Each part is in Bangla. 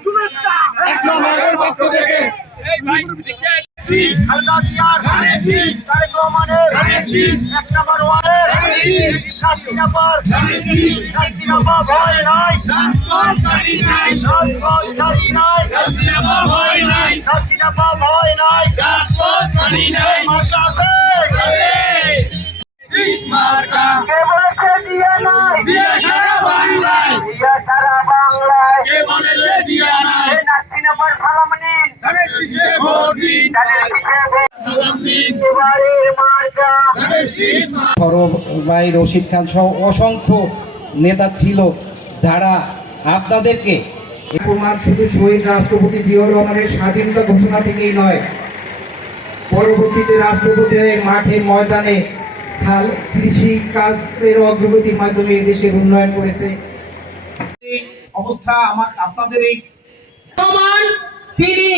শুভেচ্ছা এক নম্বরের পক্ষ থেকে খালেদা জিয়ার ধানের তারেক রহমানের ধানের এক নম্বর ওয়ার্ডের ধানের সাতটি নাম্বার ধানের সাতটি নম্বর ভয় নাই। রাজপথ ছাড়ি নাই। রাজপথ ছাড়ি নাই। রাজনীতি ভয় সরব ভাই রশিদ খান সহ অসংখ্য নেতা ছিল যারা আপনাদেরকে প্রমাণ শুধু শহীদ রাষ্ট্রপতি জিয়াউর রহমানের স্বাধীনতা ঘোষণা থেকেই নয় পরবর্তীতে রাষ্ট্রপতি হয়ে মাঠে ময়দানে খাল কৃষি কাজের অগ্রগতির মাধ্যমে দেশের উন্নয়ন করেছে। অবস্থা আমার আপনাদের এই তিনি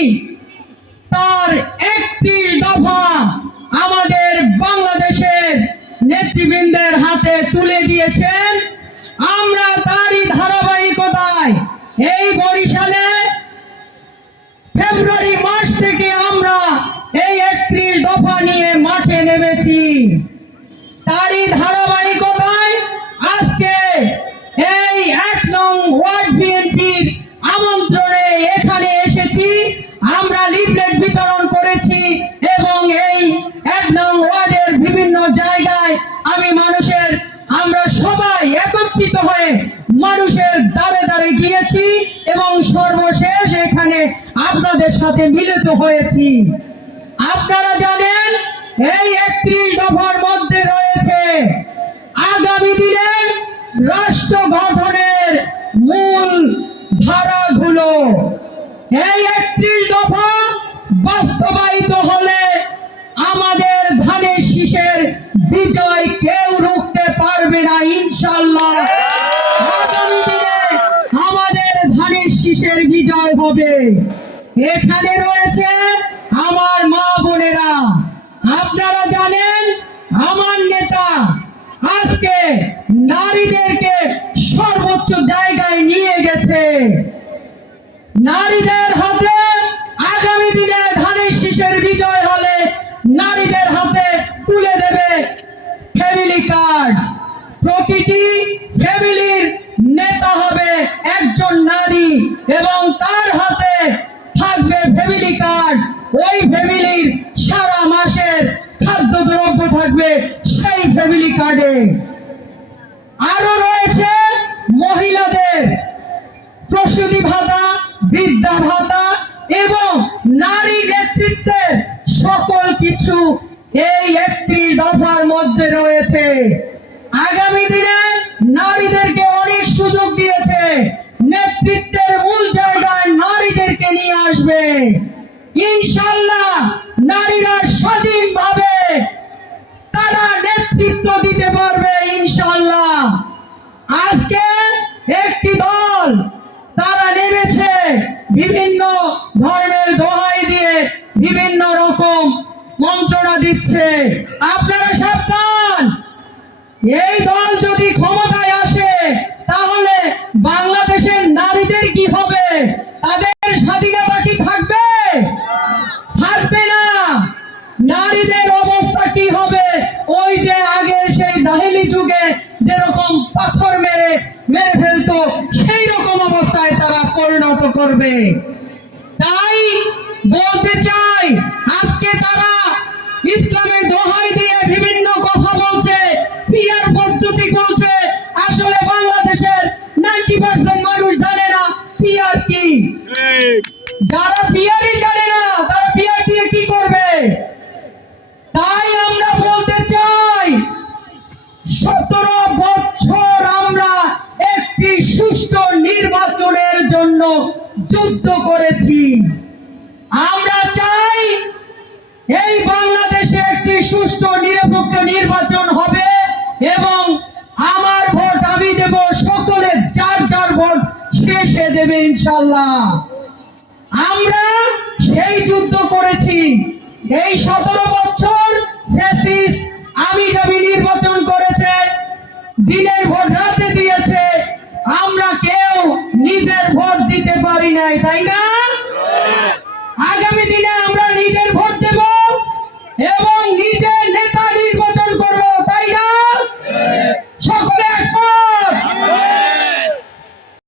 তার একটি দফা আমাদের বাংলাদেশের নেতৃবৃন্দের হাতে তুলে দিয়েছেন। আমরা তারই ধারাবাহিকতায় এই বরিশালে ফেব্রুয়ারি মাস থেকে আপনাদের সাথে মিলিত হয়েছি। আপনারা জানেন, এই একত্রিশ দফার মধ্যে রয়েছে আগামী দিনে রাষ্ট্র গঠনের মূল ধারাগুলো। এই একত্রিশ দফা বাস্তবায়িত হলে আমাদের ধানের শীষের বিজয় কেউ রুখতে পারবে না ইনশাল্লাহ আগামী দিনে আমাদের ধানের শীষের বিজয় হবে। এখানে রয়েছে আমার মা বোনেরা। আপনারা জানেন, আমার নেতা আজকে নারীদেরকে সর্বোচ্চ জায়গায় নিয়ে গেছে। নারীদের হাতে আগামী দিনে ধানের শীষের বিজয় হলে নারীদের হাতে তুলে দেবে ফ্যামিলি কার্ড। প্রতিটি কার্ডে। আরও রয়েছে মহিলাদের প্রসূতি ভাতা বৃদ্ধা ভাতা এবং নারী নেতৃত্বের সকল কিছু এই একটি দফার মধ্যে রয়েছে। আগামী দিনে নারীদেরকে অনেক সুযোগ দিয়েছে। নেতৃত্বের মূল জায়গায় নারীদেরকে নিয়ে আসবে। ইনশাল্লাহ নারীরা স্বাধীনভাবে তারা নেতৃত্ব দিতে পারবে ইনশাল্লাহ আজকে একটি দল তারা নেমেছে বিভিন্ন ধর্মের দোহাই দিয়ে বিভিন্ন রকম মন্ত্রণা দিচ্ছে। আপনারা সাবধান! এই দল যেরকম মেরে মেরে ফেলতো সেই রকম অবস্থায় তারা পরিণত করবে। তাই বলতে নির্বাচনের জন্য যুদ্ধ করেছি। আমরা চাই এই বাংলাদেশে একটি সুষ্ঠু, নিরপেক্ষ নির্বাচন হবে এবং আমার ভোট আমি দাবি সকলে যার যার ভোট শেষে দেবে ইনশাল্লাহ আমরা সেই যুদ্ধ করেছি। এই সতেরো বছর ফ্যাসিস্ট নাই তাই না? আগামী দিনে আমরা নিজের ভোট দেব এবং